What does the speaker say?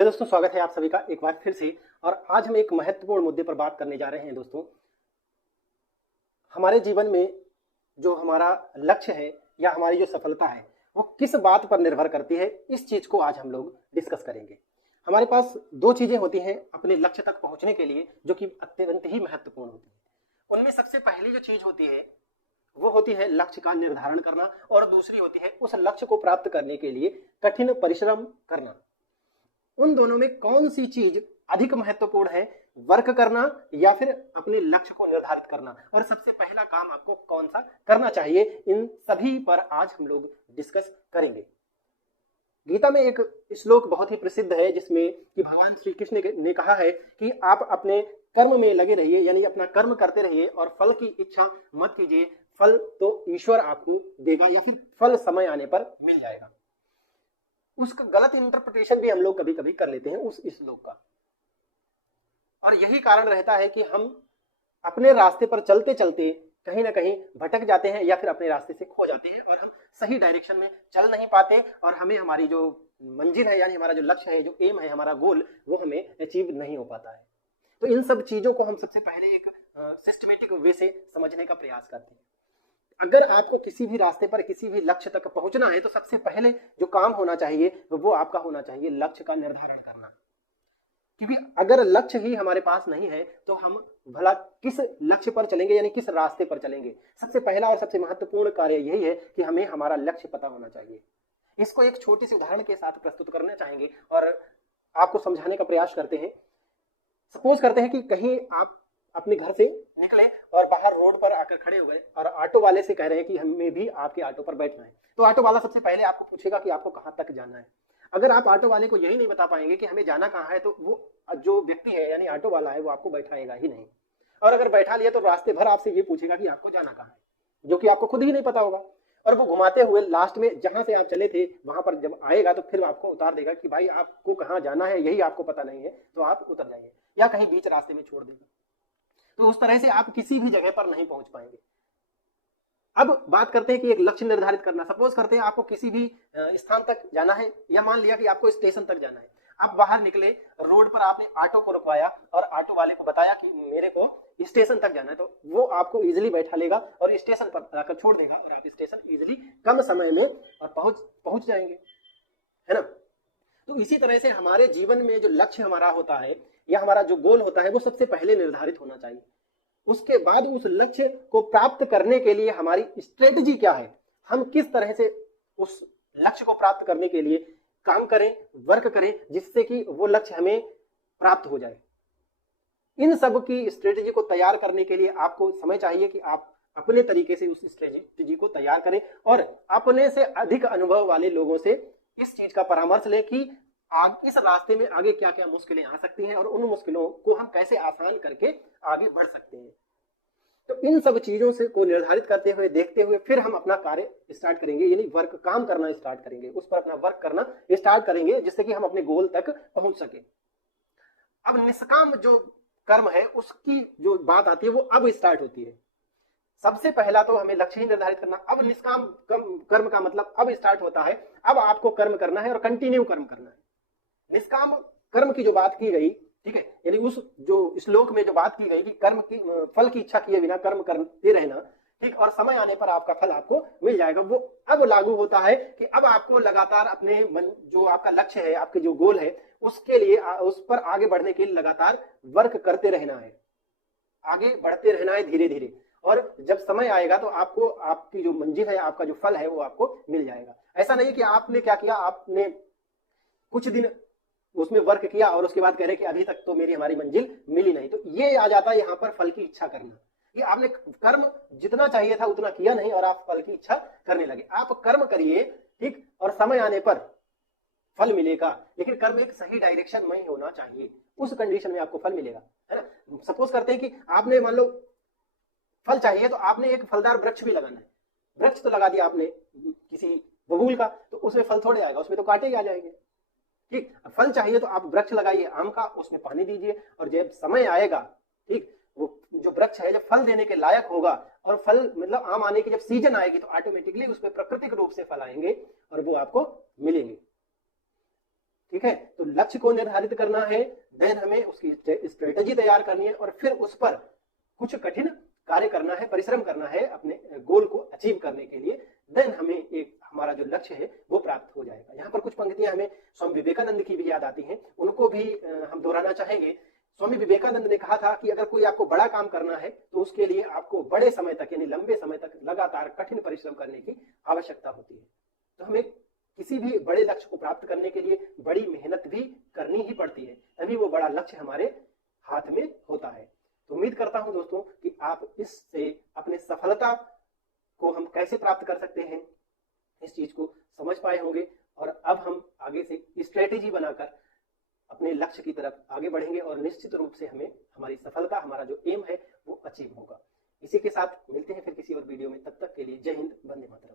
दोस्तों, स्वागत है आप सभी का एक बार फिर से। और आज हम एक महत्वपूर्ण मुद्दे पर बात करने जा रहे हैं। दोस्तों, हमारे जीवन में जो हमारा लक्ष्य है या हमारी जो सफलता है वो किस बात पर निर्भर करती है, इस चीज को आज हम लोग डिस्कस करेंगे। हमारे पास दो चीजें होती हैं अपने लक्ष्य तक पहुंचने के लिए जो कि अत्यंत ही महत्वपूर्ण होती है। उनमें सबसे पहली जो चीज होती है वो होती है लक्ष्य का निर्धारण करना, और दूसरी होती है उस लक्ष्य को प्राप्त करने के लिए कठिन परिश्रम करना। उन दोनों में कौन सी चीज अधिक महत्वपूर्ण है, वर्क करना या फिर अपने लक्ष्य को निर्धारित करना, और सबसे पहला काम आपको कौन सा करना चाहिए, इन सभी पर आज हम लोग डिस्कस करेंगे। गीता में एक श्लोक बहुत ही प्रसिद्ध है जिसमें कि भगवान श्री कृष्ण ने कहा है कि आप अपने कर्म में लगे रहिए, यानी अपना कर्म करते रहिए और फल की इच्छा मत कीजिए। फल तो ईश्वर आपको देगा या फिर फल समय आने पर मिल जाएगा। उसका गलत इंटरप्रिटेशन भी हम लोग कभी कभी कर लेते हैं उस श्लोक का, और यही कारण रहता है कि हम अपने रास्ते पर चलते चलते कहीं ना कहीं भटक जाते हैं या फिर अपने रास्ते से खो जाते हैं और हम सही डायरेक्शन में चल नहीं पाते, और हमें हमारी जो मंजिल है यानी हमारा जो लक्ष्य है, जो एम है, हमारा गोल, वो हमें अचीव नहीं हो पाता है। तो इन सब चीजों को हम सबसे पहले एक सिस्टमेटिक वे से समझने का प्रयास करते हैं। अगर आपको किसी भी रास्ते पर किसी भी लक्ष्य तक पहुंचना है तो सबसे पहले जो काम होना चाहिए वो आपका होना चाहिए लक्ष्य का निर्धारण करना। क्योंकि अगर लक्ष्य ही हमारे पास नहीं है तो हम भला किस लक्ष्य पर चलेंगे, यानी किस रास्ते पर चलेंगे। सबसे पहला और सबसे महत्वपूर्ण कार्य यही है कि हमें हमारा लक्ष्य पता होना चाहिए। इसको एक छोटी सी उदाहरण के साथ प्रस्तुत करना चाहेंगे और आपको समझाने का प्रयास करते हैं। सपोज करते हैं कि कहीं आप अपने घर से निकले और बाहर रोड पर आकर खड़े हुए और ऑटो वाले से कह रहे हैं कि हमें भी आपके ऑटो पर बैठना है। तो ऑटो वाला सबसे पहले आपको पूछेगा कि आपको कहां तक जाना है। अगर आप ऑटो वाले को यही नहीं बता पाएंगे कि हमें जाना कहाँ है तो वो जो व्यक्ति है यानी ऑटो वाला है वो आपको बैठाएगा ही नहीं। और अगर बैठा लिया तो रास्ते भर आपसे ये पूछेगा कि आपको जाना कहाँ है, जो कि आपको खुद ही नहीं पता होगा। और वो घुमाते हुए लास्ट में जहां से आप चले थे वहां पर जब आएगा तो फिर आपको उतार देगा कि भाई आपको कहाँ जाना है यही आपको पता नहीं है, तो आप उतर जाइए, या कहीं बीच रास्ते में छोड़ देगा। तो उस तरह से आप किसी भी जगह पर नहीं पहुंच पाएंगे। अब बात करते हैं कि एक लक्ष्य निर्धारित करना। सपोज करते हैं आपको किसी भी स्थान तक जाना है, या मान लिया कि आपको स्टेशन तक जाना है। आप बाहर निकले, रोड पर आपने ऑटो को रुकवाया और ऑटो वाले को बताया कि मेरे को स्टेशन तक जाना है, तो वो आपको इजीली बैठा लेगा और स्टेशन पर लाकर छोड़ देगा और आप स्टेशन इजीली कम समय में और पहुंच जाएंगे, है ना। तो इसी तरह से हमारे जीवन में जो लक्ष्य हमारा होता है या हमारा जो गोल होता है वो सबसे पहले निर्धारित होना चाहिए। उसके बाद उस लक्ष्य को प्राप्त करने के लिए हमारी स्ट्रेटजी क्या है, हम किस तरह से उस लक्ष्य को प्राप्त करने के लिए काम करें, वर्क करें, जिससे कि वो लक्ष्य हमें प्राप्त हो जाए। इन सब की स्ट्रेटजी को तैयार करने के लिए आपको समय चाहिए कि आप अपने तरीके से उस स्ट्रेटजी को तैयार करें और अपने से अधिक अनुभव वाले लोगों से इस चीज का परामर्श लें कि इस रास्ते में आगे क्या क्या मुश्किलें आ सकती हैं और उन मुश्किलों को हम कैसे आसान करके आगे बढ़ सकते हैं। तो इन सब चीजों से को निर्धारित करते हुए देखते हुए फिर हम अपना कार्य स्टार्ट करेंगे, यानी वर्क काम करना स्टार्ट करेंगे, उस पर अपना वर्क करना स्टार्ट करेंगे जिससे कि हम अपने गोल तक पहुंच सके। अब निष्काम जो कर्म है उसकी जो बात आती है वो अब स्टार्ट होती है। सबसे पहला तो हमें लक्ष्य ही निर्धारित करना। अब निष्काम कर्म का मतलब अब स्टार्ट होता है, अब आपको कर्म करना है और कंटिन्यू कर्म करना है। निष्काम कर्म की जो बात की गई, ठीक है, यानी उस जो श्लोक में जो बात की गई कि कर्म की फल की इच्छा किए बिना कर्म करते रहना, ठीक, और समय आने पर आपका फल आपको मिल जाएगा, वो अब लागू होता है कि अब आपको लगातार अपने जो आपका लक्ष्य है, आपके जो गोल है, उसके लिए उस पर आगे बढ़ने के लिए लगातार वर्क करते रहना है, आगे बढ़ते रहना है धीरे धीरे। और जब समय आएगा तो आपको आपकी जो मंजिल है, आपका जो फल है वो आपको मिल जाएगा। ऐसा नहीं कि आपने क्या किया, आपने कुछ दिन उसमें वर्क किया और उसके बाद कह रहे कि अभी तक तो मेरी हमारी मंजिल मिली नहीं, तो ये आ जाता है यहाँ पर फल की इच्छा करना। ये आपने कर्म जितना चाहिए था उतना किया नहीं और आप फल की इच्छा करने लगे। आप कर्म करिए, ठीक, और समय आने पर फल मिलेगा, लेकिन कर्म एक सही डायरेक्शन में ही होना चाहिए, उस कंडीशन में आपको फल मिलेगा, है ना। सपोज करते हैं कि आपने मान लो फल चाहिए तो आपने एक फलदार वृक्ष भी लगाना है। वृक्ष तो लगा दिया आपने किसी बबूल का, तो उसमें फल थोड़े आएगा, उसमें तो कांटे ही आ जाएंगे। ठीक, फल चाहिए तो आप वृक्ष लगाइए आम का, उसमें पानी दीजिए, और जब समय आएगा, ठीक, वो जो वृक्ष है जब फल देने के लायक होगा और फल मतलब आम आने की जब सीजन आएगी तो ऑटोमेटिकली उसमें प्राकृतिक रूप से फल आएंगे और वो आपको मिलेंगे। ठीक है। तो लक्ष्य को निर्धारित करना है, देन हमें उसकी स्ट्रेटेजी तैयार करनी है और फिर उस पर कुछ कठिन कार्य करना है, परिश्रम करना है अपने गोल को अचीव करने के लिए। देन हमें एक हमारा जो लक्ष्य है वो प्राप्त हो जाएगा। यहाँ पर कुछ पंक्तियां हमें स्वामी विवेकानंद की भी याद आती हैं, उनको भी हम दोहराना चाहेंगे। स्वामी विवेकानंद ने कहा था कि अगर कोई आपको बड़ा काम करना है तो उसके लिए आपको बड़े समय तक यानी लंबे समय तक लगातार कठिन परिश्रम करने की आवश्यकता होती है। तो हमें किसी भी बड़े लक्ष्य को प्राप्त करने के लिए बड़ी मेहनत भी करनी ही पड़ती है, तभी वो बड़ा लक्ष्य हमारे हाथ में होता है। तो उम्मीद करता हूं दोस्तों कि आप इससे अपने सफलता को हम कैसे प्राप्त कर सकते हैं इस चीज को समझ पाए होंगे और अब हम आगे से स्ट्रेटेजी बनाकर अपने लक्ष्य की तरफ आगे बढ़ेंगे और निश्चित रूप से हमें हमारी सफलता, हमारा जो एम है वो अचीव होगा। इसी के साथ मिलते हैं फिर किसी और वीडियो में, तब तक के लिए जय हिंद, वंदे मातरम।